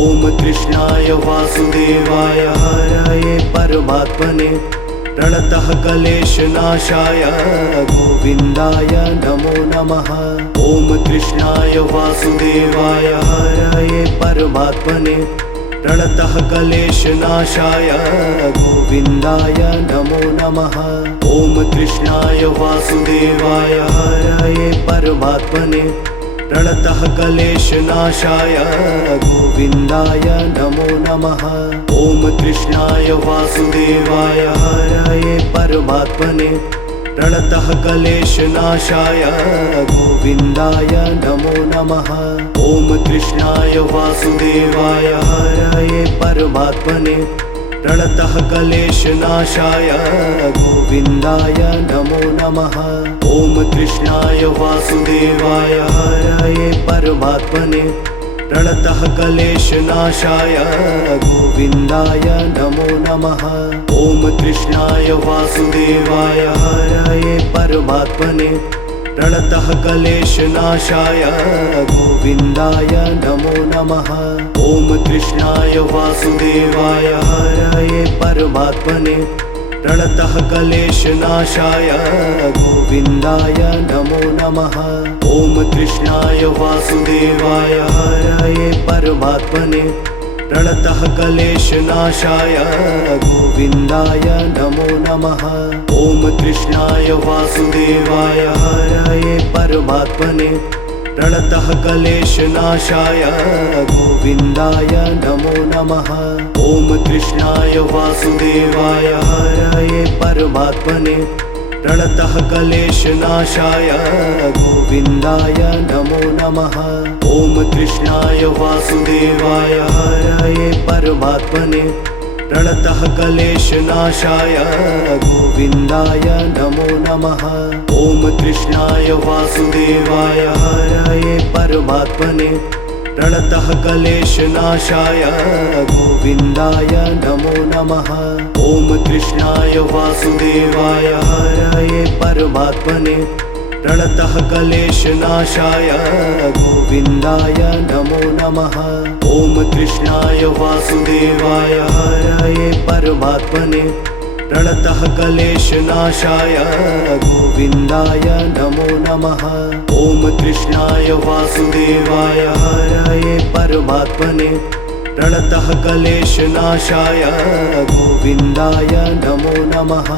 ॐ कृष्णाय वासुदेवाय हरये परमात्मने प्रणतः क्लेशनाशाय गोविन्दाय नमो नमः। ॐ कृष्णाय वासुदेवाय हरये परमात्मने प्रणतः क्लेशनाशाय गोविन्दाय नमो नमः। ॐ कृष्णाय वासुदेवाय हरये परमात्मने प्रणतः क्लेशनाशाय गोविन्दाय नमो नमः। ॐ कृष्णाय वासुदेवाय हरये परमात्मने प्रणतः क्लेशनाशाय गोविन्दाय नमो नमः। ॐ कृष्णाय वासुदेवाय हरये परमात्मने प्रणतः क्लेशनाशाय गोविन्दाय नमो नमः। ॐ कृष्णाय वासुदेवाय हरये परमात्मने प्रणतः क्लेशनाशाय गोविन्दाय नमो नमः। ॐ कृष्णाय वासुदेवाय हरये परमात्मने प्रणतः क्लेशनाशाय गोविन्दाय नमो नमः। ॐ कृष्णाय वासुदेवाय हरये परमात्मने प्रणतः क्लेशनाशाय गोविन्दाय नमो नमः। ॐ कृष्णाय वासुदेवाय हरये परमात्मने प्रणतः क्लेशनाशाय गोविन्दाय नमो नमः। ॐ कृष्णाय वासुदेवाय हरये परमात्मने प्रणतः क्लेशनाशाय गोविन्दाय नमो नमः। ॐ कृष्णाय वासुदेवाय हरये परमात्मने प्रणतः क्लेशनाशाय गोविन्दाय नमो नमः। ॐ कृष्णाय वासुदेवाय हरये परमात्मने प्रणतः क्लेशनाशाय गोविन्दाय नमो नमः। ॐ कृष्णाय वासुदेवाय हरये परमात्मने प्रणतः क्लेशनाशाय गोविन्दाय नमो नमः। ॐ कृष्णाय वासुदेवाय हरये परमात्मने प्रणतः क्लेशनाशाय गोविन्दाय नमो नमः। ॐ कृष्णाय वासुदेवाय हरये परमात्मने प्रणतः क्लेशनाशाय गोविन्दाय नमो नमः। ॐ कृष्णाय वासुदेवाय हरये परमात्मने प्रणतः क्लेशनाशाय गोविन्दाय नमो नमः।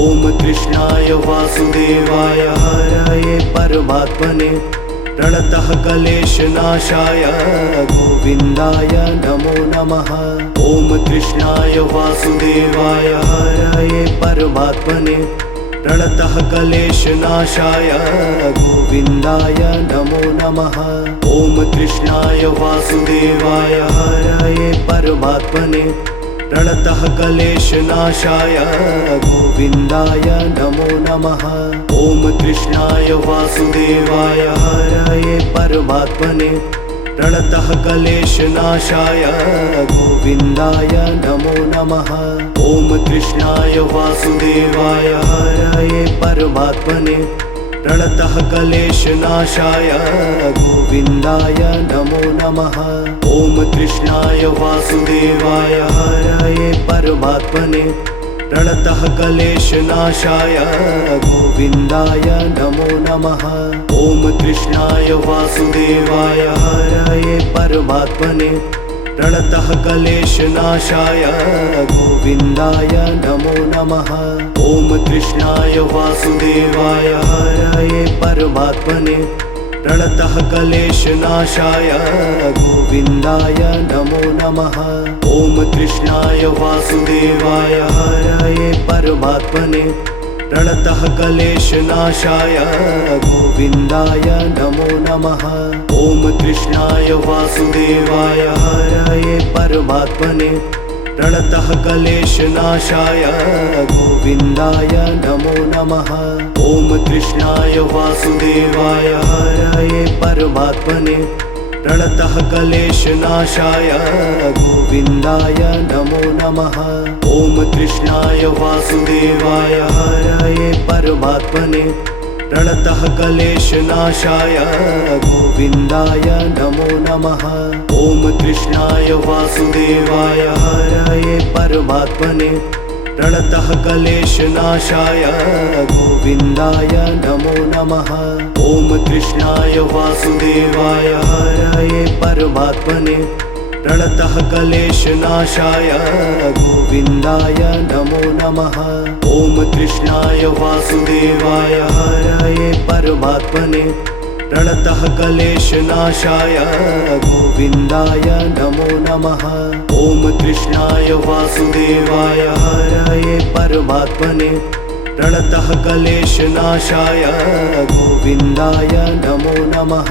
ॐ कृष्णाय वासुदेवाय हरये परमात्मने प्रणतः क्लेशनाशाय गोविन्दाय नमो नमः। ॐ कृष्णाय वासुदेवाय हरये परमात्मने प्रणतः क्लेशनाशाय गोविन्दाय नमो नमः। ॐ कृष्णाय वासुदेवाय हरये परमात्मने प्रणतः क्लेशनाशाय गोविन्दाय नमो नमः। ॐ कृष्णाय वासुदेवाय हरये परमात्मने प्रणतः क्लेशनाशाय गोविन्दाय नमो नमः। ॐ कृष्णाय वासुदेवाय हरये परमात्मने प्रणतः क्लेशनाशाय गोविन्दाय नमो नमः। ॐ कृष्णाय वासुदेवाय हरये परमात्मने प्रणतः क्लेशनाशाय गोविन्दाय नमो नमः। ॐ कृष्णाय वासुदेवाय हरये परमात्मने प्रणतः क्लेशनाशाय गोविन्दाय नमो नमः। ॐ कृष्णाय वासुदेवाय हरये परमात्मने प्रणतः क्लेशनाशाय गोविन्दाय नमो नमः। ॐ कृष्णाय वासुदेवाय हरये परमात्मने प्रणतः क्लेशनाशाय गोविन्दाय नमो नमः। ॐ कृष्णाय वासुदेवाय हरये परमात्मने प्रणतः क्लेशनाशाय गोविन्दाय नमो नमः। ॐ कृष्णाय वासुदेवाय हरये परमात्मने प्रणतः क्लेशनाशाय गोविन्दाय नमो नमः। ॐ कृष्णाय वासुदेवाय हरये परमात्मने प्रणतः क्लेशनाशाय गोविन्दाय नमो नमः। ॐ कृष्णाय वासुदेवाय हरये परमात्मने प्रणतः क्लेशनाशाय गोविन्दाय नमो नमः। ॐ कृष्णाय वासुदेवाय हरये परमात्मने प्रणतः क्लेशनाशाय गोविन्दाय नमो नमः। ॐ कृष्णाय वासुदेवाय हरये परमात्मने प्रणतः क्लेशनाशाय गोविन्दाय नमो नमः। ॐ कृष्णाय वासुदेवाय हरये परमात्मने प्रणतः क्लेशनाशाय गोविन्दाय नमो नमः।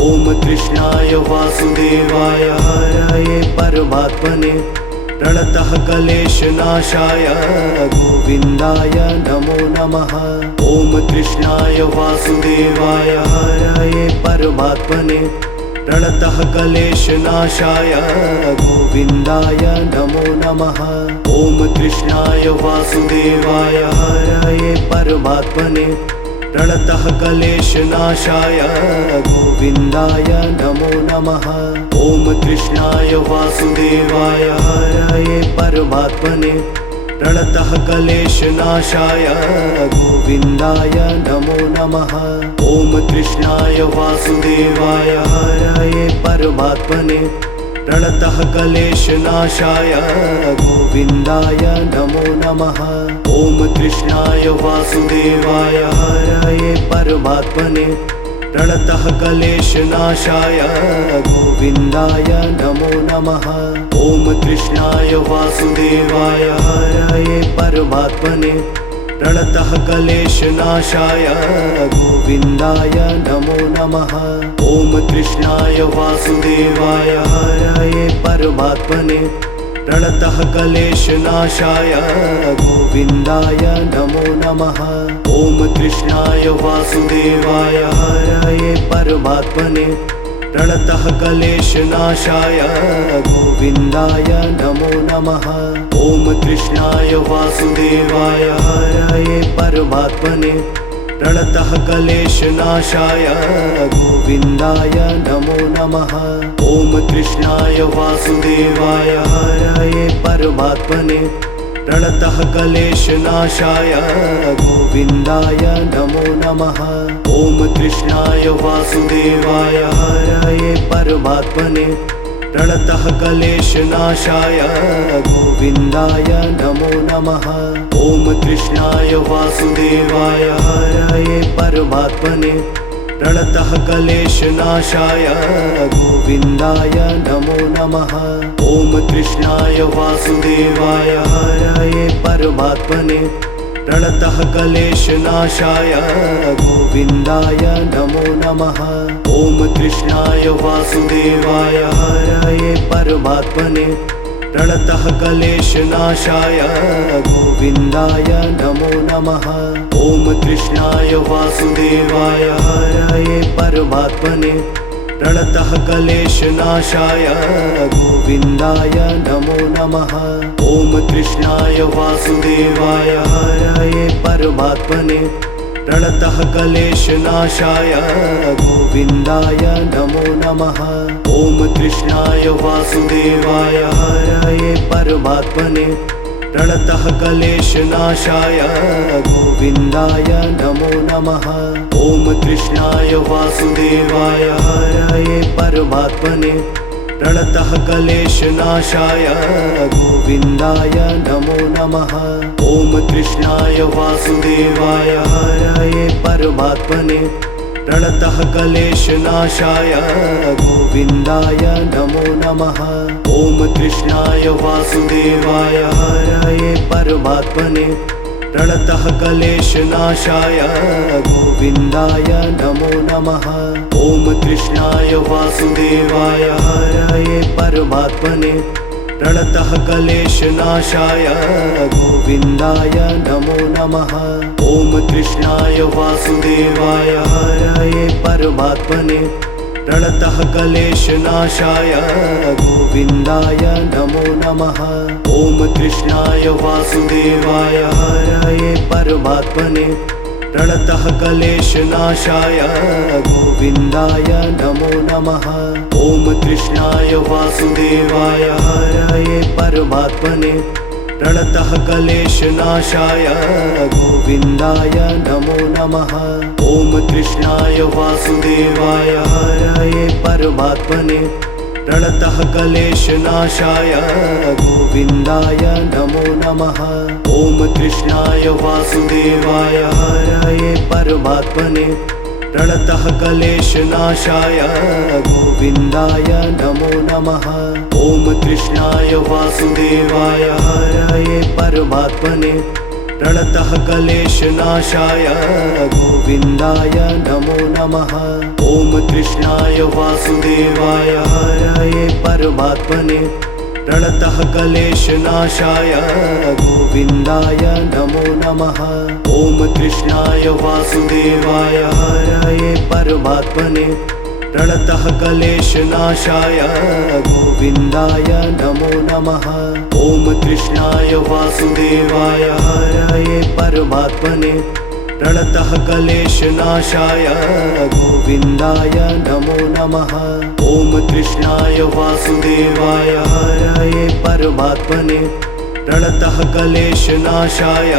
ॐ कृष्णाय वासुदेवाय हरये परमात्मने प्रणतः क्लेशनाशाय गोविन्दाय नमो नमः। ॐ कृष्णाय वासुदेवाय हरये परमात्मने प्रणतः क्लेशनाशाय गोविन्दाय नमो नमः। ॐ कृष्णाय वासुदेवाय हरये परमात्मने प्रणतः क्लेशनाशाय गोविन्दाय नमो नमः। ॐ कृष्णाय वासुदेवाय हरये परमात्मने प्रणतः क्लेशनाशाय गोविन्दाय नमो नमः। ॐ कृष्णाय वासुदेवाय हरये परमात्मने प्रणतः क्लेशनाशाय गोविन्दाय नमो नमः। ॐ कृष्णाय वासुदेवाय हरये परमात्मने प्रणतः क्लेशनाशाय गोविन्दाय नमो नमः। ॐ कृष्णाय वासुदेवाय हरये परमात्मने प्रणतः क्लेशनाशाय गोविन्दाय नमो नमः। ॐ कृष्णाय वासुदेवाय हरये परमात्मने प्रणतः क्लेशनाशाय गोविन्दाय नमो नमः। ॐ कृष्णाय वासुदेवाय हरये परमात्मने प्रणतः क्लेशनाशाय गोविन्दाय नमो नमः। ॐ कृष्णाय वासुदेवाय हरये परमात्मने प्रणतः क्लेशनाशाय गोविन्दाय नमो नमः। ॐ कृष्णाय वासुदेवाय हरये परमात्मने प्रणतः क्लेशनाशाय गोविन्दाय नमो नमः। ॐ कृष्णाय वासुदेवाय हरये परमात्मने प्रणतः क्लेशनाशाय गोविन्दाय नमो नमः। ॐ कृष्णाय वासुदेवाय हरये परमात्मने प्रणतः क्लेशनाशाय गोविन्दाय नमो नमः। ॐ कृष्णाय वासुदेवाय हरये परमात्मने प्रणतः क्लेशनाशाय गोविन्दाय नमो नमः। ॐ कृष्णाय वासुदेवाय हरये परमात्मने प्रणतः क्लेशनाशाय गोविन्दाय नमो नमः। ॐ कृष्णाय वासुदेवाय हरये परमात्मने प्रणतः क्लेशनाशाय गोविन्दाय नमो नमः। ॐ कृष्णाय वासुदेवाय हरये परमात्मने प्रणतः क्लेशनाशाय गोविन्दाय नमो नमः। ॐ कृष्णाय वासुदेवाय हरये परमात्मने प्रणतः क्लेशनाशाय गोविन्दाय नमो नमः। ॐ कृष्णाय वासुदेवाय हरये परमात्मने प्रणतः क्लेशनाशाय गोविन्दाय नमो नमः। ॐ कृष्णाय वासुदेवाय हरये परमात्मने प्रणतः क्लेशनाशाय गोविन्दाय नमो नमः। ॐ कृष्णाय वासुदेवाय हरये परमात्मने प्रणतः क्लेशनाशाय गोविन्दाय नमो नमः। ॐ कृष्णाय वासुदेवाय हरये परमात्मने प्रणतः क्लेशनाशाय गोविन्दाय नमो नमः। ॐ कृष्णाय वासुदेवाय हरये परमात्मने प्रणतः क्लेशनाशाय गोविन्दाय नमो नमः। ॐ कृष्णाय वासुदेवाय हरये परमात्मने प्रणतः क्लेशनाशाय गोविन्दाय नमो नमः। ॐ कृष्णाय वासुदेवाय हरये परमात्मने प्रणतः क्लेशनाशाय गोविन्दाय नमो नमः। ॐ कृष्णाय वासुदेवाय हरये परमात्मने प्रणतः क्लेशनाशाय गोविन्दाय नमो नमः। ॐ कृष्णाय वासुदेवाय हरये परमात्मने प्रणतः क्लेशनाशाय गोविन्दाय नमो नमः। ॐ कृष्णाय वासुदेवाय हरये परमात्मने प्रणतः क्लेशनाशाय गोविन्दाय नमो नमः। ॐ कृष्णाय वासुदेवाय हरये परमात्मने प्रणतः क्लेशनाशाय गोविन्दाय नमो नमः। ॐ कृष्णाय वासुदेवाय हरये परमात्मने प्रणतः क्लेशनाशाय गोविन्दाय नमो नमः। ॐ कृष्णाय वासुदेवाय हरये परमात्मने प्रणतः क्लेशनाशाय गोविन्दाय नमो नमः। ॐ कृष्णाय वासुदेवाय हरये परमात्मने प्रणतः क्लेशनाशाय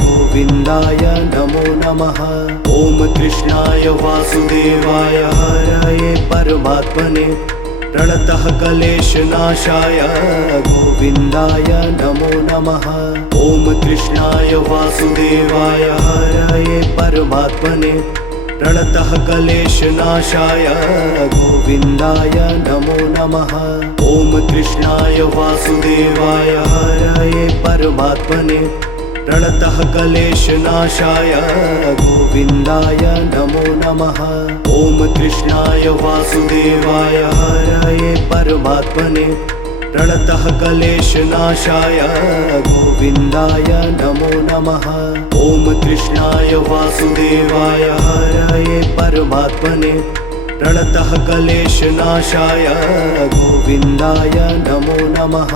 गोविन्दाय नमो नमः। ॐ कृष्णाय वासुदेवाय हरये परमात्मने प्रणतः क्लेशनाशाय गोविन्दाय नमो नमः। ॐ कृष्णाय वासुदेवाय हरये परमात्मने प्रणतः क्लेशनाशाय गोविन्दाय नमो नमः। ॐ कृष्णाय वासुदेवाय हरये परमात्मने प्रणतः क्लेशनाशाय गोविन्दाय नमो नमः। ॐ कृष्णाय वासुदेवाय हरये परमात्मने प्रणतः क्लेशनाशाय गोविन्दाय नमो नमः। ॐ कृष्णाय वासुदेवाय हरये परमात्मने प्रणतः क्लेशनाशाय गोविन्दाय नमो नमः।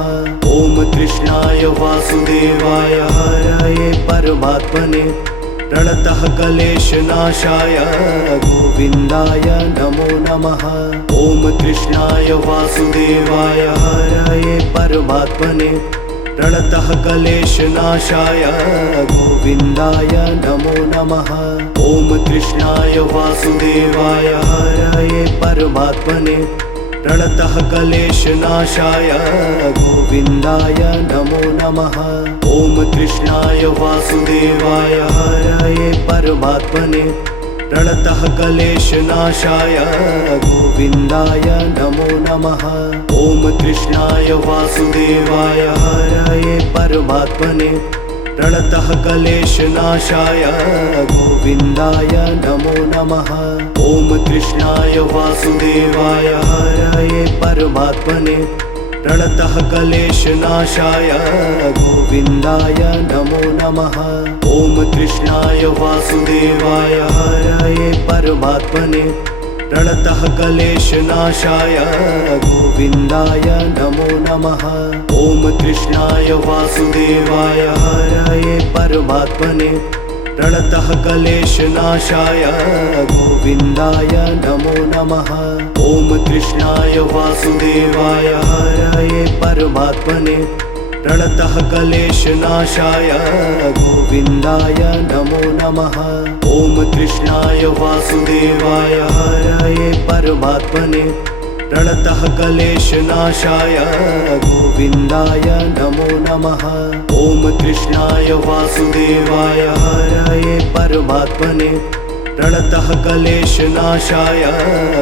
ॐ कृष्णाय वासुदेवाय हरये परमात्मने प्रणतः क्लेशनाशाय गोविन्दाय नमो नमः। ॐ कृष्णाय वासुदेवाय हरये परमात्मने प्रणतः क्लेशनाशाय गोविन्दाय नमो नमः। ॐ कृष्णाय वासुदेवाय हरये परमात्मने प्रणतः क्लेशनाशाय गोविन्दाय नमो नमः। ॐ कृष्णाय वासुदेवाय हरये परमात्मने प्रणतः क्लेशनाशाय गोविन्दाय नमो नमः। ॐ कृष्णाय वासुदेवाय हरये परमात्मने प्रणतः क्लेशनाशाय गोविन्दाय नमो नमः। ॐ कृष्णाय वासुदेवाय हरये परमात्मने प्रणतः क्लेशनाशाय गोविन्दाय नमो नमः। ॐ कृष्णाय वासुदेवाय हरये परमात्मने प्रणतः क्लेशनाशाय गोविन्दाय नमो नमः। ॐ कृष्णाय वासुदेवाय हरये परमात्मने प्रणतः क्लेशनाशाय गोविन्दाय नमो नमः। ॐ कृष्णाय वासुदेवाय हरये परमात्मने प्रणतः क्लेशनाशाय गोविन्दाय नमो नमः। ॐ कृष्णाय वासुदेवाय हरये परमात्मने प्रणतः क्लेशनाशाय गोविन्दाय नमो नमः। ॐ कृष्णाय वासुदेवाय हरये परमात्मने प्रणतः क्लेशनाशाय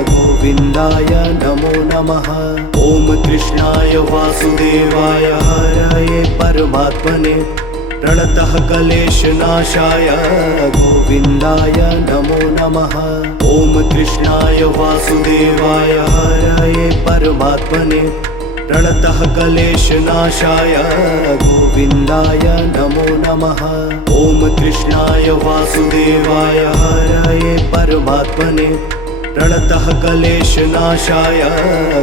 गोविन्दाय नमो नमः। ॐ कृष्णाय वासुदेवाय हरये परमात्मने प्रणतः क्लेशनाशाय गोविन्दाय नमो नमः। ॐ कृष्णाय वासुदेवाय हरये परमात्मने प्रणतः क्लेशनाशाय गोविन्दाय नमो नमः। ॐ कृष्णाय वासुदेवाय हरये परमात्मने प्रणतः क्लेशनाशाय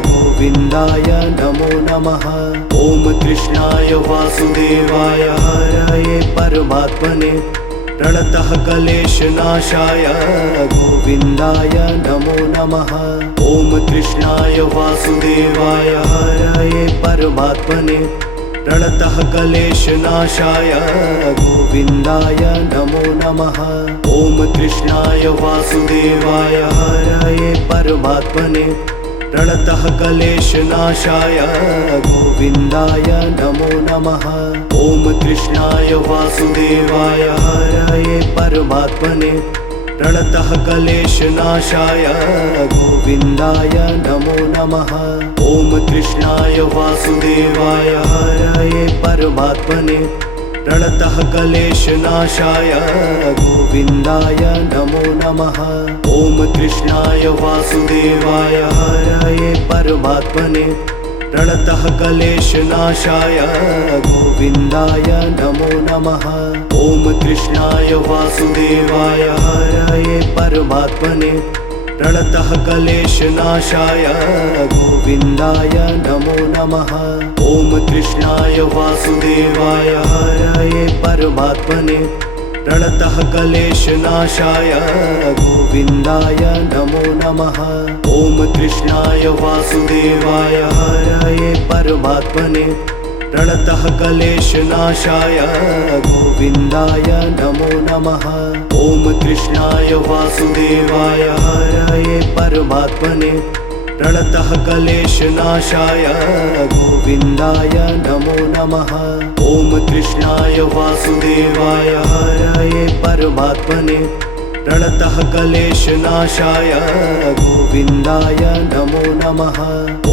गोविन्दाय नमो नमः। ॐ कृष्णाय वासुदेवाय हरये परमात्मने प्रणतः क्लेशनाशाय गोविन्दाय नमो नमः। ॐ कृष्णाय वासुदेवाय हरये परमात्मने प्रणतः क्लेशनाशाय गोविन्दाय नमो नमः। ॐ कृष्णाय वासुदेवाय हरये परमात्मने प्रणतः क्लेशनाशाय गोविन्दाय नमो नमः। ॐ कृष्णाय वासुदेवाय हरये परमात्मने प्रणतः क्लेशनाशाय गोविन्दाय नमो नमः। ॐ कृष्णाय वासुदेवाय हरये परमात्मने प्रणतः क्लेशनाशाय गोविन्दाय नमो नमः। ॐ कृष्णाय वासुदेवाय हरये परमात्मने प्रणतः क्लेशनाशाय गोविन्दाय नमो नमः। ॐ कृष्णाय वासुदेवाय हरये परमात्मने प्रणतः क्लेशनाशाय गोविन्दाय नमो नमः। ॐ कृष्णाय वासुदेवाय हरये परमात्मने प्रणतः क्लेशनाशाय गोविन्दाय नमो नमः। ॐ कृष्णाय वासुदेवाय हरये परमात्मने प्रणतः क्लेशनाशाय गोविन्दाय नमो नमः। ॐ कृष्णाय वासुदेवाय हरये परमात्मने प्रणतः क्लेशनाशाय गोविन्दाय नमो नमः। ॐ कृष्णाय वासुदेवाय हरये परमात्मने प्रणतः क्लेशनाशाय गोविन्दाय नमो नमः।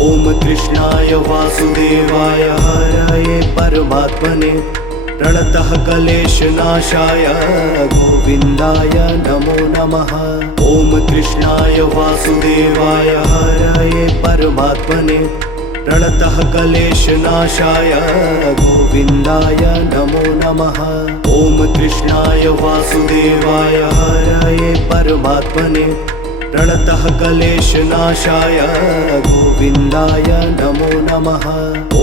ॐ कृष्णाय वासुदेवाय हरये परमात्मने प्रणतः क्लेशनाशाय गोविन्दाय नमो नमः। ॐ कृष्णाय वासुदेवाय हरये परमात्मने प्रणतः क्लेशनाशाय गोविन्दाय नमो नमः। ॐ कृष्णाय वासुदेवाय हरये परमात्मने प्रणतः क्लेशनाशाय गोविन्दाय नमो नमः।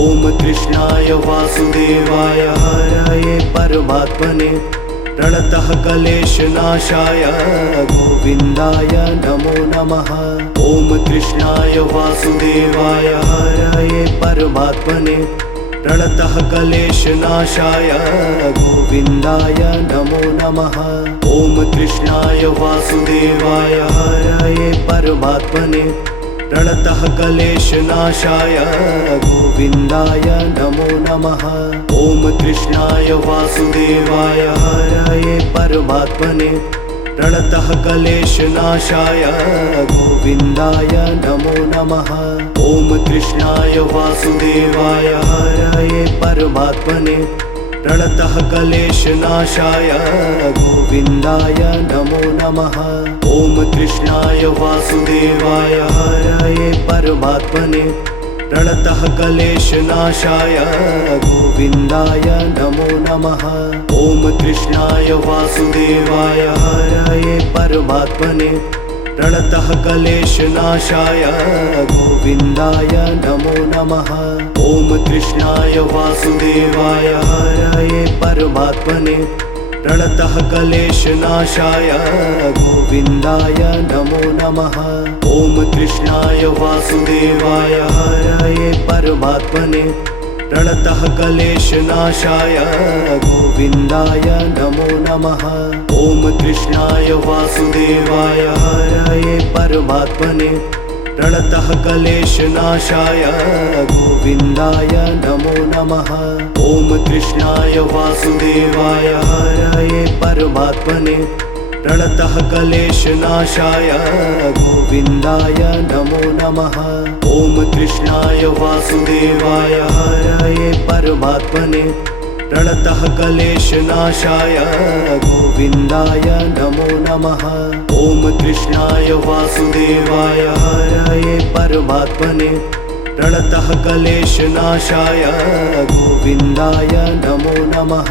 ॐ कृष्णाय वासुदेवाय हरये परमात्मने प्रणतः क्लेशनाशाय गोविन्दाय नमो नमः। ॐ कृष्णाय वासुदेवाय हरये परमात्मने प्रणतः क्लेशनाशाय गोविन्दाय नमो नमः। ॐ कृष्णाय वासुदेवाय हरये परमात्मने प्रणतः क्लेशनाशाय गोविन्दाय नमो नमः। ॐ कृष्णाय वासुदेवाय हरये परमात्मने प्रणतः क्लेशनाशाय गोविन्दाय नमो नमः। ॐ कृष्णाय वासुदेवाय हरये परमात्मने प्रणतः क्लेशनाशाय गोविन्दाय नमो नमः। ॐ कृष्णाय वासुदेवाय हरये परमात्मने प्रणतः क्लेशनाशाय गोविन्दाय नमो नमः। ॐ कृष्णाय वासुदेवाय हरये परमात्मने प्रणतः क्लेशनाशाय गोविन्दाय नमो नमः। ॐ कृष्णाय वासुदेवाय हरये परमात्मने प्रणतः क्लेशनाशाय गोविन्दाय नमो नमः। ॐ कृष्णाय वासुदेवाय हरये परमात्मने प्रणतः क्लेशनाशाय गोविन्दाय नमो नमः। ॐ कृष्णाय वासुदेवाय हरये परमात्मने प्रणतः क्लेशनाशाय गोविन्दाय नमो नमः। ॐ कृष्णाय वासुदेवाय हरये परमात्मने प्रणतः क्लेशनाशाय गोविन्दाय नमो नमः। ॐ कृष्णाय वासुदेवाय हरये परमात्मने प्रणतः क्लेशनाशाय गोविन्दाय नमो नमः। ॐ कृष्णाय वासुदेवाय हरये परमात्मने प्रणतः क्लेशनाशाय गोविन्दाय नमो नमः।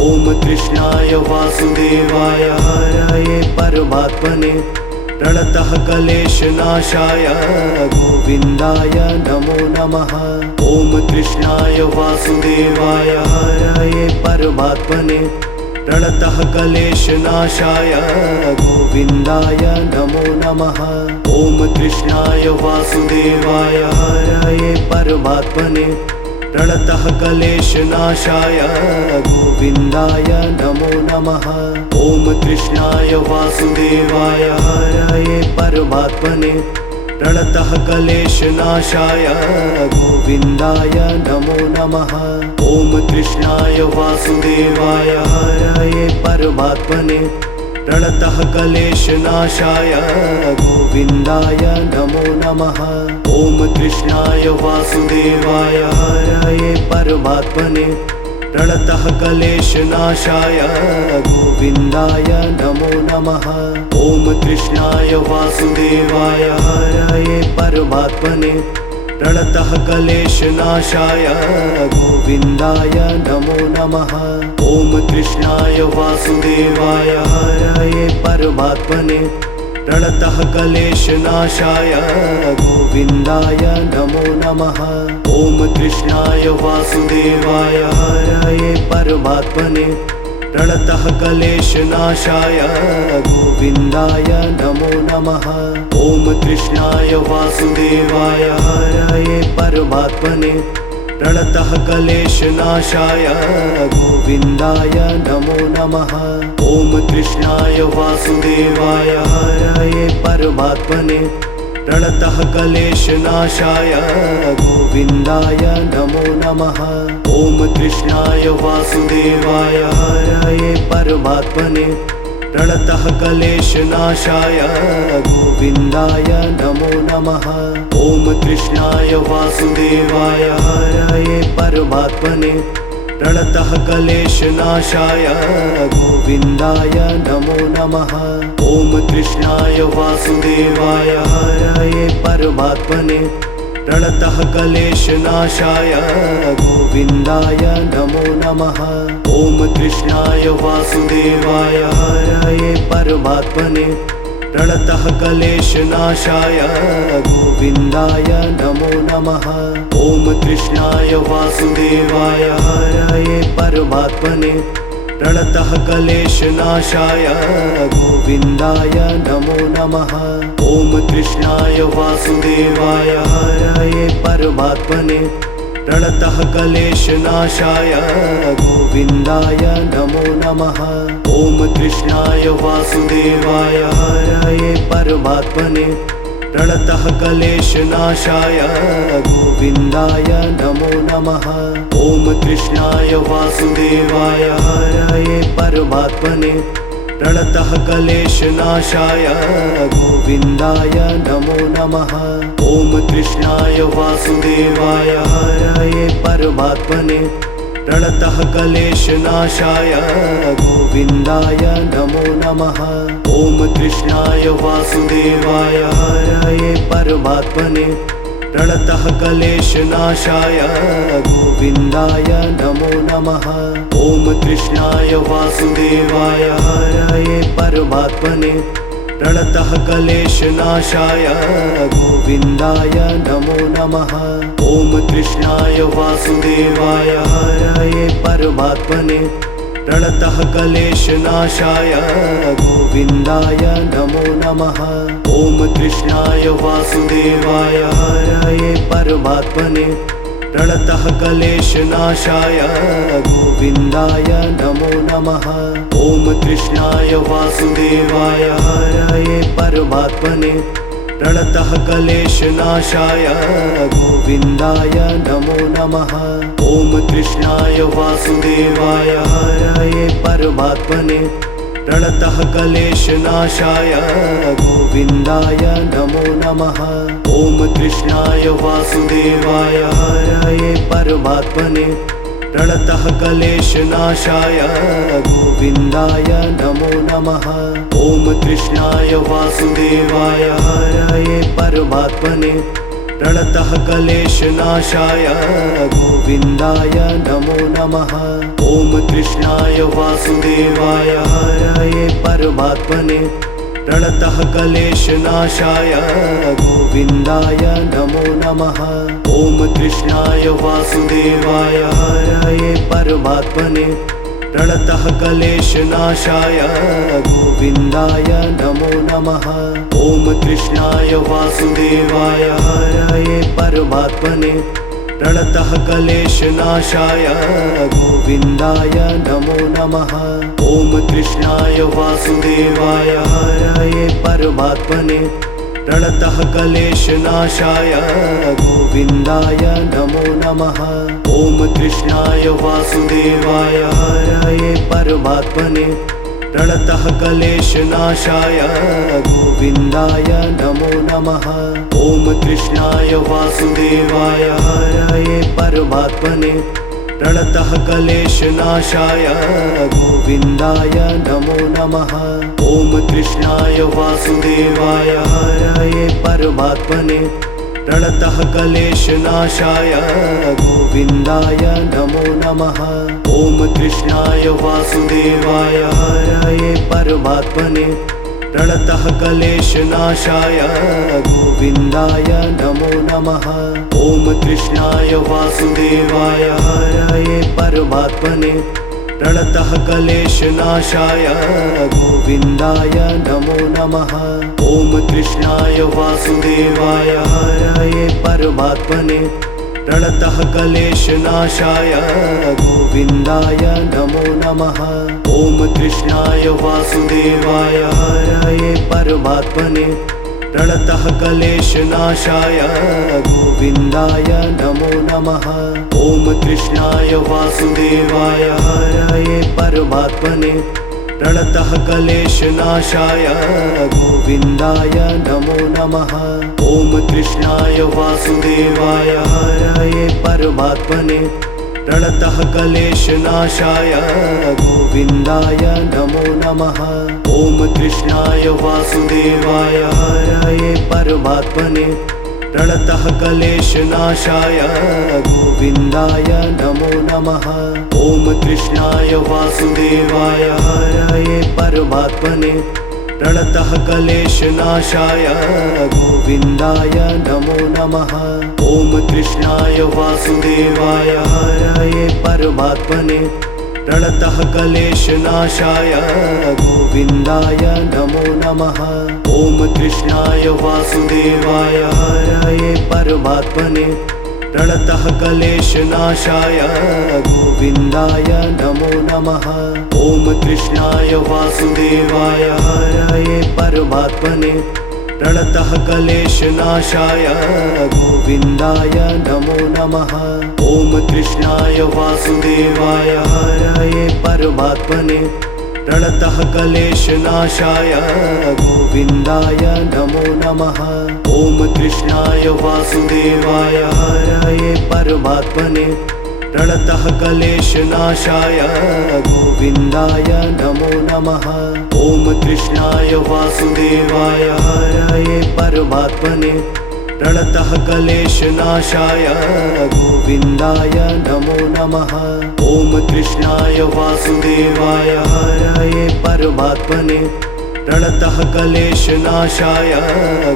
ॐ कृष्णाय वासुदेवाय हरये परमात्मने प्रणतः क्लेशनाशाय गोविन्दाय नमो नमः। ॐ कृष्णाय वासुदेवाय हरये परमात्मने प्रणतः क्लेशनाशाय गोविन्दाय नमो नमः। ॐ कृष्णाय वासुदेवाय हरये परमात्मने प्रणतः क्लेशनाशाय गोविन्दाय नमो नमः। ॐ कृष्णाय वासुदेवाय हरये परमात्मने प्रणतः क्लेशनाशाय गोविन्दाय नमो नमः। ॐ कृष्णाय वासुदेवाय हरये परमात्मने प्रणतः क्लेशनाशाय गोविन्दाय नमो नमः। ॐ कृष्णाय वासुदेवाय हरये परमात्मने प्रणतः क्लेशनाशाय गोविन्दाय नमो नमः। ॐ कृष्णाय वासुदेवाय हरये परमात्मने प्रणतः क्लेशनाशाय गोविन्दाय नमो नमः। ॐ कृष्णाय वासुदेवाय हरये परमात्मने प्रणतः क्लेशनाशाय गोविन्दाय नमो नमः। ॐ कृष्णाय वासुदेवाय हरये परमात्मने प्रणतः क्लेशनाशाय गोविन्दाय नमो नमः। ॐ कृष्णाय वासुदेवाय हरये परमात्मने प्रणतः क्लेशनाशाय गोविन्दाय नमो नमः। ॐ कृष्णाय वासुदेवाय हरये परमात्मने प्रणतः क्लेशनाशाय गोविन्दाय नमो नमः। ॐ कृष्णाय वासुदेवाय हरये परमात्मने प्रणतः क्लेशनाशाय गोविन्दाय नमो नमः। ॐ कृष्णाय वासुदेवाय हरये परमात्मने प्रणतः क्लेशनाशाय गोविन्दाय नमो नमः। ॐ कृष्णाय वासुदेवाय हरये परमात्मने प्रणतः क्लेशनाशाय गोविन्दाय नमो नमः। ॐ कृष्णाय वासुदेवाय हरये परमात्मने प्रणतः क्लेशनाशाय गोविन्दाय नमो नमः। ॐ कृष्णाय वासुदेवाय हरये परमात्मने प्रणतः क्लेशनाशाय गोविन्दाय नमो नमः। ॐ कृष्णाय वासुदेवाय हरये परमात्मने प्रणतः क्लेशनाशाय गोविन्दाय नमो नमः। ॐ कृष्णाय वासुदेवाय हरये परमात्मने प्रणतः क्लेशनाशाय गोविन्दाय नमो नमः। ॐ कृष्णाय वासुदेवाय हरये परमात्मने प्रणतः क्लेशनाशाय गोविन्दाय नमो नमः। ॐ कृष्णाय वासुदेवाय हरये परमात्मने प्रणतः क्लेशनाशाय गोविन्दाय नमो नमः। ॐ कृष्णाय वासुदेवाय हरये परमात्मने प्रणतः क्लेशनाशाय गोविन्दाय नमो नमः। ॐ कृष्णाय वासुदेवाय हरये परमात्मने प्रणतः क्लेशनाशाय गोविन्दाय नमो नमः। ॐ कृष्णाय वासुदेवाय हरये परमात्मने प्रणतः क्लेशनाशाय गोविन्दाय नमो नमः। ॐ कृष्णाय वासुदेवाय हरये परमात्मने प्रणतः क्लेशनाशाय गोविन्दाय नमो नमः। ॐ कृष्णाय वासुदेवाय हरये परमात्मने प्रणतः क्लेशनाशाय गोविन्दाय नमो नमः। ॐ कृष्णाय वासुदेवाय हरये परमात्मने प्रणतः क्लेशनाशाय गोविन्दाय नमो नमः। ॐ कृष्णाय वासुदेवाय हरये परमात्मने प्रणतः क्लेशनाशाय गोविन्दाय नमो नमः। ॐ कृष्णाय वासुदेवाय हरये परमात्मने प्रणतः क्लेशनाशाय गोविन्दाय नमो नमः। ॐ कृष्णाय वासुदेवाय हरये परमात्मने प्रणतः क्लेशनाशाय गोविन्दाय नमो नमः। ॐ कृष्णाय वासुदेवाय हरये परमात्मने प्रणतः क्लेशनाशाय गोविन्दाय नमो नमः। ॐ कृष्णाय वासुदेवाय हरये परमात्मने प्रणतः क्लेशनाशाय गोविन्दाय नमो नमः। ॐ कृष्णाय वासुदेवाय हरये परमात्मने प्रणतः क्लेशनाशाय गोविन्दाय नमो नमः। ॐ कृष्णाय वासुदेवाय हरये परमात्मने प्रणतः क्लेशनाशाय गोविन्दाय नमो नमः। ॐ कृष्णाय वासुदेवाय हरये परमात्मने प्रणतः क्लेशनाशाय गोविन्दाय नमो नमः। ॐ कृष्णाय वासुदेवाय हरये परमात्मने प्रणतः क्लेशनाशाय गोविन्दाय नमो नमः। ॐ कृष्णाय वासुदेवाय हरये परमात्मने प्रणतः क्लेशनाशाय गोविन्दाय नमो नमः। ॐ कृष्णाय वासुदेवाय हरये परमात्मने प्रणतः क्लेशनाशाय गोविन्दाय नमो नमः। ॐ कृष्णाय वासुदेवाय हरये परमात्मने प्रणतः क्लेशनाशाय गोविन्दाय नमो नमः। ॐ कृष्णाय वासुदेवाय हरये परमात्मने प्रणतः क्लेशनाशाय गोविन्दाय नमो नमः। ॐ कृष्णाय वासुदेवाय हरये परमात्मने प्रणतः क्लेशनाशाय गोविन्दाय नमो नमः। ॐ कृष्णाय वासुदेवाय हरये परमात्मने प्रणतः क्लेशनाशाय गोविन्दाय नमो नमः। ॐ कृष्णाय वासुदेवाय हरये परमात्मने प्रणतः क्लेशनाशाय गोविन्दाय नमो नमः। ॐ कृष्णाय वासुदेवाय हरये परमात्मने प्रणतः क्लेशनाशाय गोविन्दाय नमो नमः। ॐ कृष्णाय वासुदेवाय हरये परमात्मने प्रणतः क्लेशनाशाय गोविन्दाय नमो नमः। ॐ कृष्णाय वासुदेवाय हरये परमात्मने प्रणतः क्लेशनाशाय गोविन्दाय नमो नमः। ॐ कृष्णाय वासुदेवाय हरये परमात्मने प्रणतः क्लेशनाशाय गोविन्दाय नमो नमः। ॐ कृष्णाय वासुदेवाय हरये परमात्मने प्रणतः क्लेशनाशाय गोविन्दाय नमो नमः। ॐ कृष्णाय वासुदेवाय हरये परमात्मने प्रणतः क्लेशनाशाय गोविन्दाय नमो नमः। ॐ कृष्णाय वासुदेवाय हरये परमात्मने प्रणतः क्लेशनाशाय गोविन्दाय नमो नमः। ॐ कृष्णाय वासुदेवाय हरये परमात्मने प्रणतः क्लेशनाशाय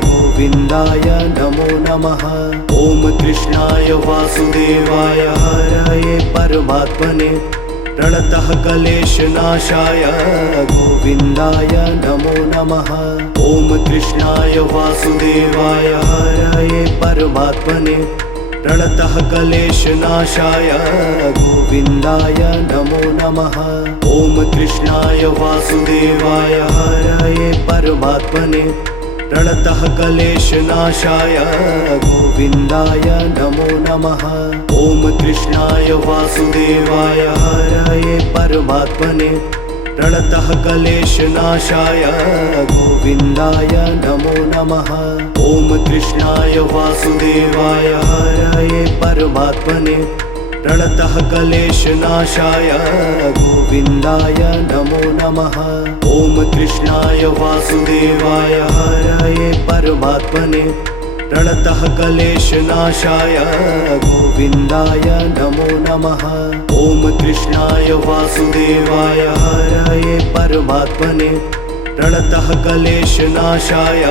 गोविन्दाय नमो नमः। ॐ कृष्णाय वासुदेवाय हरये परमात्मने प्रणतः क्लेशनाशाय गोविन्दाय नमो नमः। ॐ कृष्णाय वासुदेवाय हरये परमात्मने प्रणतः क्लेशनाशाय गोविन्दाय नमो नमः। ॐ कृष्णाय वासुदेवाय हरये परमात्मने प्रणतः क्लेशनाशाय गोविन्दाय नमो नमः। ॐ कृष्णाय वासुदेवाय हरये परमात्मने प्रणतः क्लेशनाशाय गोविन्दाय नमो नमः। ॐ कृष्णाय वासुदेवाय हरये परमात्मने प्रणतः क्लेशनाशाय गोविन्दाय नमो नमः। ॐ कृष्णाय वासुदेवाय हरये परमात्मने प्रणतः क्लेशनाशाय गोविन्दाय नमो नमः। ॐ कृष्णाय वासुदेवाय हरये परमात्मने प्रणतः क्लेशनाशाय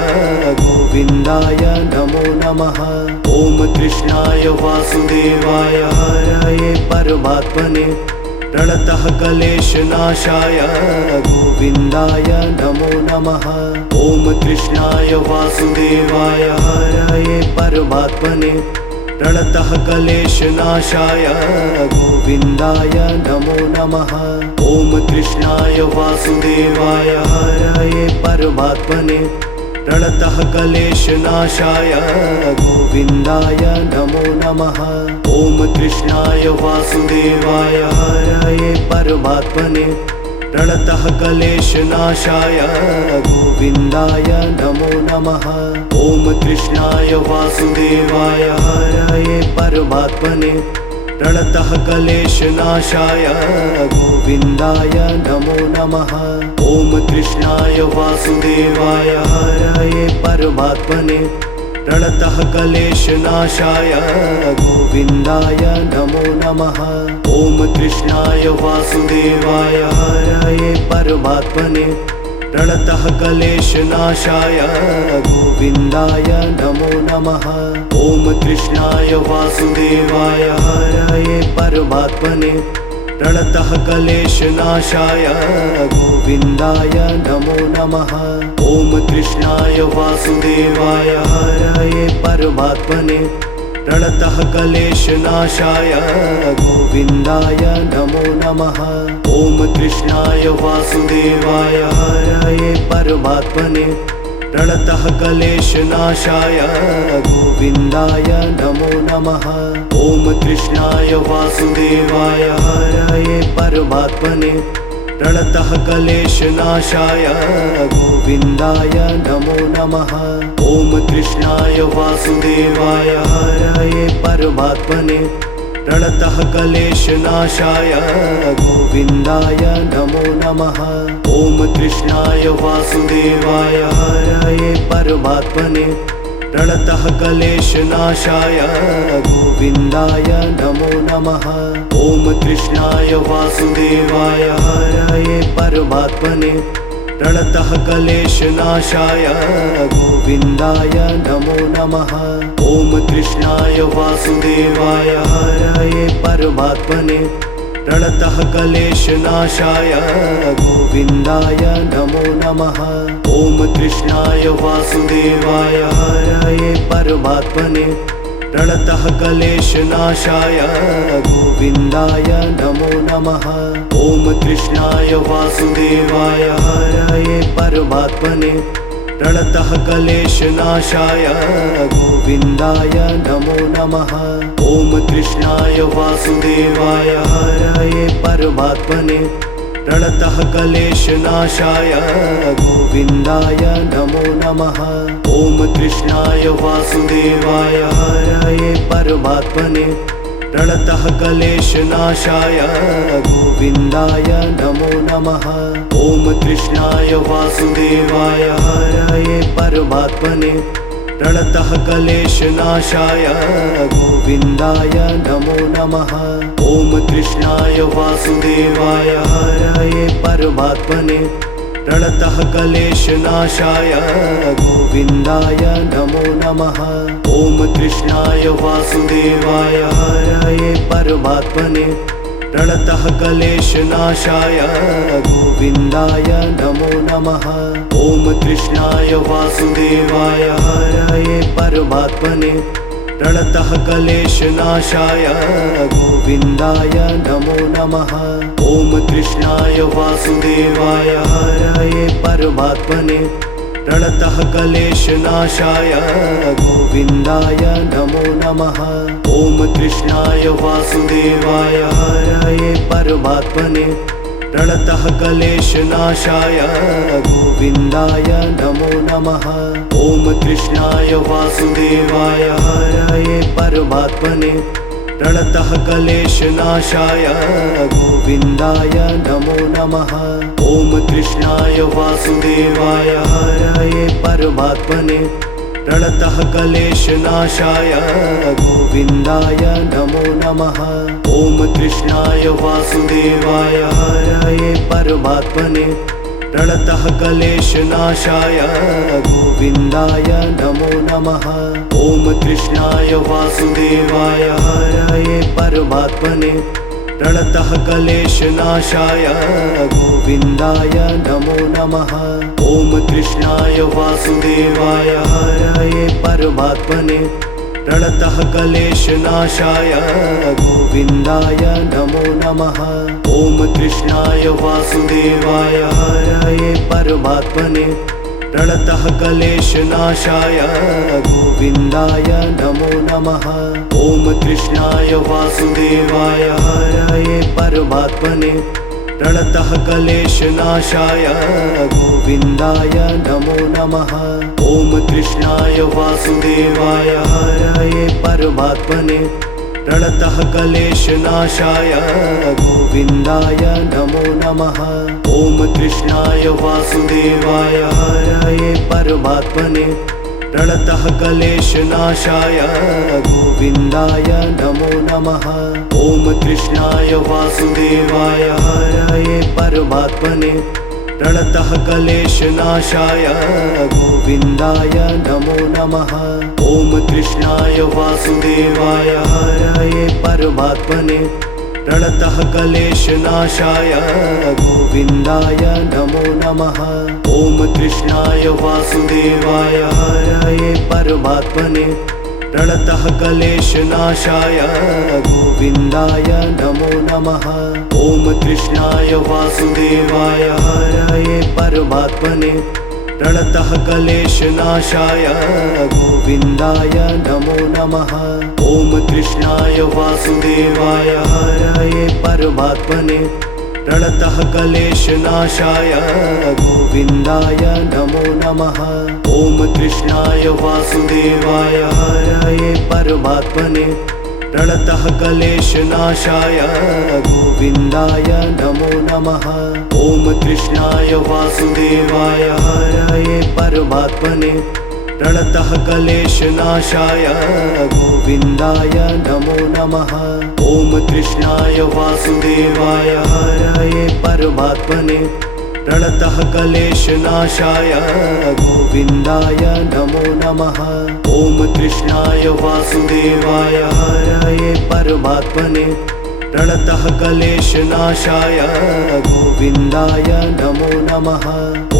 गोविन्दाय नमो नमः। ॐ कृष्णाय वासुदेवाय हरये परमात्मने प्रणतः क्लेशनाशाय गोविन्दाय नमो नमः। ॐ कृष्णाय वासुदेवाय हरये परमात्मने प्रणतः क्लेशनाशाय गोविन्दाय नमो नमः। ॐ कृष्णाय वासुदेवाय हरये परमात्मने प्रणतः क्लेशनाशाय गोविन्दाय नमो नमः। ॐ कृष्णाय वासुदेवाय हरये परमात्मने प्रणतः क्लेशनाशाय गोविन्दाय नमो नमः। ॐ कृष्णाय वासुदेवाय हरये परमात्मने प्रणतः क्लेशनाशाय गोविन्दाय नमो नमः। ॐ कृष्णाय वासुदेवाय हरये परमात्मने प्रणतः क्लेशनाशाय गोविन्दाय नमो नमः। ॐ कृष्णाय वासुदेवाय हरये परमात्मने प्रणतः क्लेशनाशाय गोविन्दाय नमो नमः। ॐ कृष्णाय वासुदेवाय हरये परमात्मने प्रणतः क्लेशनाशाय गोविन्दाय नमो नमः। ॐ कृष्णाय वासुदेवाय हरये परमात्मने प्रणतः क्लेशनाशाय गोविन्दाय नमो नमः। ॐ कृष्णाय वासुदेवाय हरये परमात्मने प्रणतः क्लेशनाशाय गोविन्दाय नमो नमः। ॐ कृष्णाय वासुदेवाय हरये परमात्मने प्रणतः क्लेशनाशाय गोविन्दाय नमो नमः। ॐ कृष्णाय वासुदेवाय हरये परमात्मने प्रणतः क्लेशनाशाय गोविन्दाय नमो नमः। ॐ कृष्णाय वासुदेवाय हरये परमात्मने प्रणतः क्लेशनाशाय गोविन्दाय नमो नमः। ॐ कृष्णाय वासुदेवाय हरये परमात्मने प्रणतः क्लेशनाशाय गोविन्दाय नमो नमः। ॐ कृष्णाय वासुदेवाय हरये परमात्मने प्रणतः क्लेशनाशाय गोविन्दाय नमो नमः। ॐ कृष्णाय वासुदेवाय हरये परमात्मने प्रणतः क्लेशनाशाय गोविन्दाय नमो नमः। ॐ कृष्णाय वासुदेवाय हरये परमात्मने प्रणतः क्लेशनाशाय गोविन्दाय नमो नमः। ॐ कृष्णाय वासुदेवाय हरये परमात्मने प्रणतः क्लेशनाशाय गोविन्दाय नमो नमः। ॐ कृष्णाय वासुदेवाय हरये परमात्मने प्रणतः क्लेशनाशाय गोविन्दाय नमो नमः। ॐ कृष्णाय वासुदेवाय हरये परमात्मने प्रणतः क्लेशनाशाय गोविन्दाय नमो नमः। ॐ कृष्णाय वासुदेवाय हरये परमात्मने प्रणतः क्लेशनाशाय गोविन्दाय नमो नमः। ॐ कृष्णाय वासुदेवाय हरये परमात्मने प्रणतः क्लेशनाशाय गोविन्दाय नमो नमः। ॐ कृष्णाय वासुदेवाय हरये परमात्मने प्रणतः क्लेशनाशाय गोविन्दाय नमो नमः। ॐ कृष्णाय वासुदेवाय हरये परमात्मने प्रणतः क्लेशनाशाय गोविन्दाय नमो नमः। ॐ कृष्णाय वासुदेवाय हरये परमात्मने प्रणतः क्लेशनाशाय गोविन्दाय नमो नमः। ॐ कृष्णाय वासुदेवाय हरये परमात्मने प्रणतः क्लेशनाशाय गोविन्दाय नमो नमः। ॐ कृष्णाय वासुदेवाय हरये परमात्मने प्रणतः क्लेशनाशाय गोविन्दाय नमो नमः। ॐ कृष्णाय वासुदेवाय हरये परमात्मने प्रणतः क्लेशनाशाय गोविन्दाय नमो नमः। ॐ कृष्णाय वासुदेवाय हरये परमात्मने प्रणतः क्लेशनाशाय गोविन्दाय नमो नमः। ॐ कृष्णाय वासुदेवाय हरये परमात्मने प्रणतः क्लेशनाशाय गोविन्दाय नमो नमः। ॐ कृष्णाय वासुदेवाय हरये परमात्मने प्रणतः क्लेशनाशाय गोविन्दाय नमो नमः। ॐ कृष्णाय वासुदेवाय हरये परमात्मने प्रणतः क्लेशनाशाय गोविन्दाय नमो नमः। ॐ कृष्णाय वासुदेवाय हरये परमात्मने प्रणतः क्लेशनाशाय गोविन्दाय नमो नमः। ॐ कृष्णाय वासुदेवाय हरये परमात्मने प्रणतः क्लेशनाशाय गोविन्दाय नमो नमः। ॐ कृष्णाय वासुदेवाय हरये परमात्मने प्रणतः क्लेशनाशाय गोविन्दाय नमो नमः। ॐ कृष्णाय वासुदेवाय हरये परमात्मने प्रणतः क्लेशनाशाय गोविन्दाय नमो नमः। ॐ कृष्णाय वासुदेवाय हरये परमात्मने प्रणतः क्लेशनाशाय गोविन्दाय नमो नमः। ॐ कृष्णाय वासुदेवाय हरये परमात्मने प्रणतः क्लेशनाशाय गोविन्दाय नमो नमः। ॐ कृष्णाय वासुदेवाय हरये परमात्मने प्रणतः क्लेशनाशाय गोविन्दाय नमो नमः। ॐ कृष्णाय वासुदेवाय हरये परमात्मने प्रणतः क्लेशनाशाय गोविन्दाय नमो नमः। ॐ कृष्णाय वासुदेवाय हरये परमात्मने प्रणतः क्लेशनाशाय गोविन्दाय नमो नमः। ॐ कृष्णाय वासुदेवाय हरये परमात्मने प्रणतः क्लेशनाशाय गोविन्दाय नमो नमः। ॐ कृष्णाय वासुदेवाय हरये परमात्मने प्रणतः क्लेशनाशाय गोविन्दाय नमो नमः।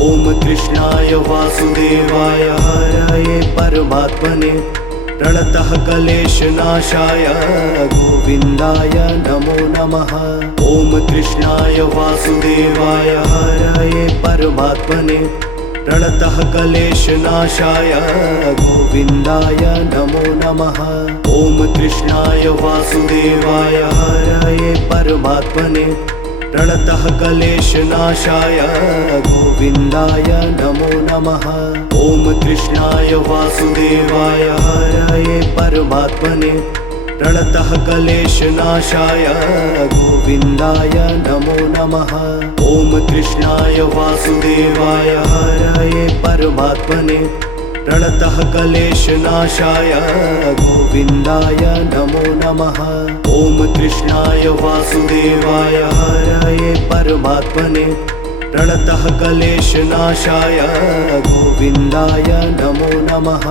ॐ कृष्णाय वासुदेवाय हरये परमात्मने प्रणतः क्लेशनाशाय गोविन्दाय नमो नमः। ॐ कृष्णाय वासुदेवाय हरये परमात्मने प्रणतः क्लेशनाशाय गोविन्दाय नमो नमः। ॐ कृष्णाय वासुदेवाय हरये परमात्मने प्रणतः क्लेशनाशाय गोविन्दाय नमो नमः। ॐ कृष्णाय वासुदेवाय हरये परमात्मने प्रणतः क्लेशनाशाय गोविन्दाय नमो नमः। ॐ कृष्णाय वासुदेवाय हरये परमात्मने प्रणतः क्लेशनाशाय गोविन्दाय नमो नमः। ॐ कृष्णाय वासुदेवाय हरये परमात्मने प्रणतः क्लेशनाशाय गोविन्दाय नमो नमः।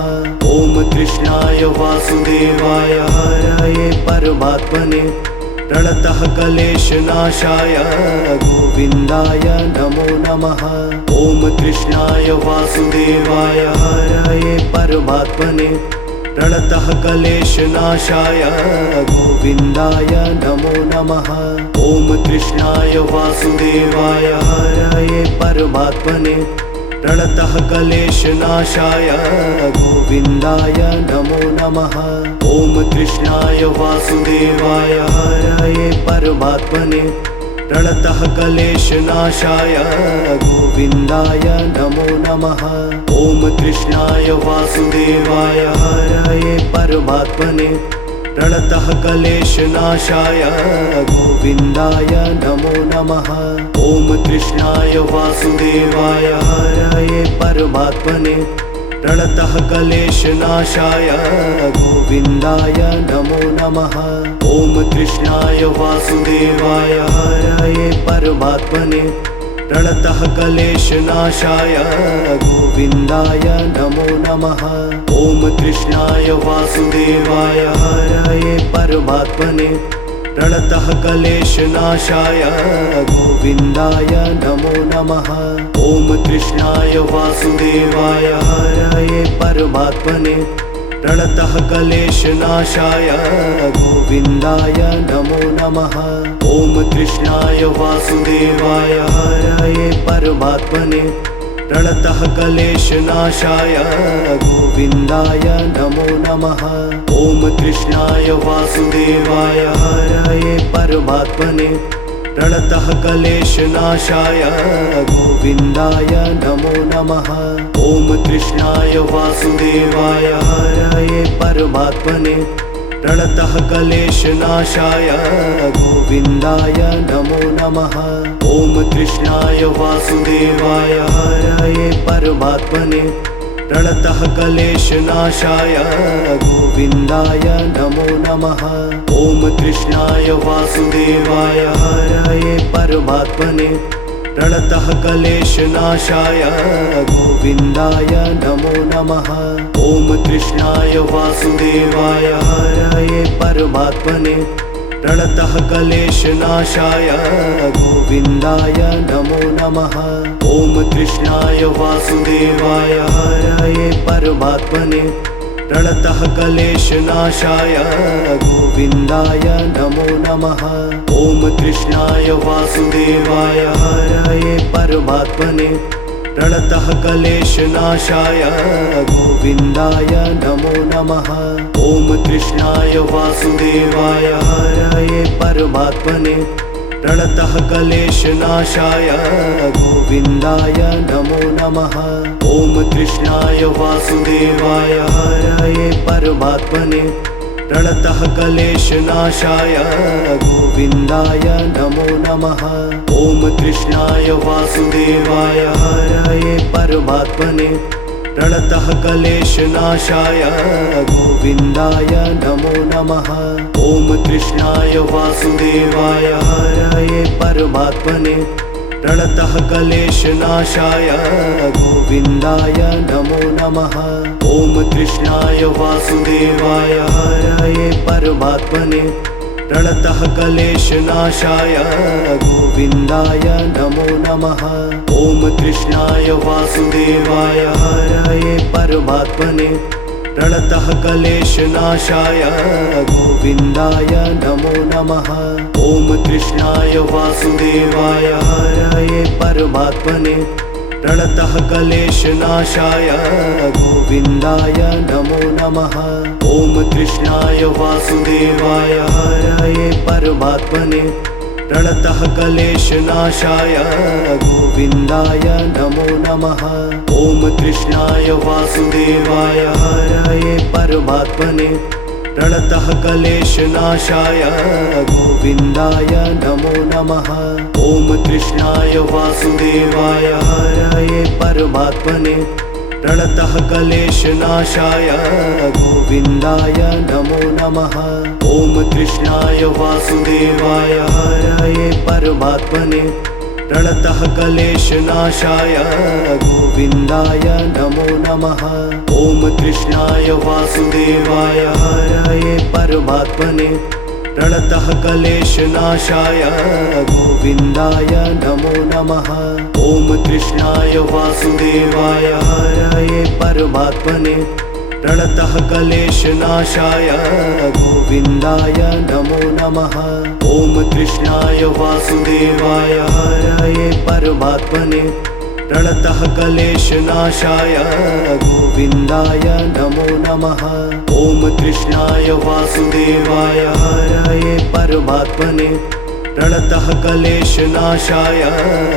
ॐ कृष्णाय वासुदेवाय हरये परमात्मने प्रणतः क्लेशनाशाय गोविन्दाय नमो नमः। ॐ कृष्णाय वासुदेवाय हरये परमात्मने प्रणतः क्लेशनाशाय गोविन्दाय नमो नमः। ॐ कृष्णाय वासुदेवाय हरये परमात्मने प्रणतः क्लेशनाशाय गोविन्दाय नमो नमः। ॐ कृष्णाय वासुदेवाय हरये परमात्मने प्रणतः क्लेशनाशाय गोविन्दाय नमो नमः। ॐ कृष्णाय वासुदेवाय हरये परमात्मने प्रणतः क्लेशनाशाय गोविन्दाय नमो नमः। ॐ कृष्णाय वासुदेवाय हरये परमात्मने प्रणतः क्लेशनाशाय गोविन्दाय नमो नमः। ॐ कृष्णाय वासुदेवाय हरये परमात्मने प्रणतः क्लेशनाशाय गोविन्दाय नमो नमः। ॐ कृष्णाय वासुदेवाय हरये परमात्मने प्रणतः क्लेशनाशाय गोविन्दाय नमो नमः। ॐ कृष्णाय वासुदेवाय हरये परमात्मने प्रणतः क्लेशनाशाय गोविन्दाय नमो नमः। ॐ कृष्णाय वासुदेवाय हरये परमात्मने प्रणतः क्लेशनाशाय गोविन्दाय नमो नमः। ॐ कृष्णाय वासुदेवाय हरये परमात्मने प्रणतः क्लेशनाशाय गोविन्दाय नमो नमः। ॐ कृष्णाय वासुदेवाय हरये परमात्मने प्रणतः क्लेशनाशाय गोविन्दाय नमो नमः। ॐ कृष्णाय वासुदेवाय हरये परमात्मने प्रणतः क्लेशनाशाय गोविन्दाय नमो नमः। ॐ कृष्णाय वासुदेवाय हरये परमात्मने प्रणतः क्लेशनाशाय गोविन्दाय नमो नमः। ॐ कृष्णाय वासुदेवाय हरये परमात्मने प्रणतः क्लेशनाशाय गोविन्दाय नमो नमः। ॐ कृष्णाय वासुदेवाय हरये परमात्मने प्रणतः क्लेशनाशाय गोविन्दाय नमो नमः। ॐ कृष्णाय वासुदेवाय हरये परमात्मने प्रणतः क्लेशनाशाय गोविन्दाय नमो नमः। ॐ कृष्णाय वासुदेवाय हरये परमात्मने प्रणतः क्लेशनाशाय गोविन्दाय नमो नमः। ॐ कृष्णाय वासुदेवाय हरये परमात्मने प्रणतः क्लेशनाशाय गोविन्दाय नमो नमः। ॐ कृष्णाय वासुदेवाय हरये परमात्मने प्रणतः क्लेशनाशाय गोविन्दाय नमो नमः। ॐ कृष्णाय वासुदेवाय हरये परमात्मने प्रणतः क्लेशनाशाय गोविन्दाय नमो नमः। ॐ कृष्णाय वासुदेवाय हरये परमात्मने प्रणतः क्लेशनाशाय गोविन्दाय नमो नमः। ॐ कृष्णाय वासुदेवाय हरये परमात्मने प्रणतः क्लेशनाशाय गोविन्दाय नमो नमः। ॐ कृष्णाय वासुदेवाय हरये परमात्मने प्रणतः क्लेशनाशाय गोविन्दाय नमो नमः। ॐ कृष्णाय वासुदेवाय हरये परमात्मने प्रणतः क्लेशनाशाय गोविन्दाय नमो नमः। ॐ कृष्णाय वासुदेवाय हरये परमात्मने प्रणतः क्लेशनाशाय गोविन्दाय नमो नमः। ॐ कृष्णाय वासुदेवाय हरये परमात्मने प्रणतः क्लेशनाशाय गोविन्दाय नमो नमः। ॐ कृष्णाय वासुदेवाय हरये परमात्मने प्रणतः क्लेशनाशाय गोविन्दाय नमो नमः। ॐ कृष्णाय वासुदेवाय हरये परमात्मने प्रणतः क्लेशनाशाय गोविन्दाय नमो नमः। ॐ कृष्णाय वासुदेवाय हरये परमात्मने प्रणतः क्लेशनाशाय गोविन्दाय नमो नमः। ॐ कृष्णाय वासुदेवाय हरये परमात्मने प्रणतः क्लेशनाशाय गोविन्दाय नमो नमः। ॐ कृष्णाय वासुदेवाय हरये परमात्मने प्रणतः क्लेशनाशाय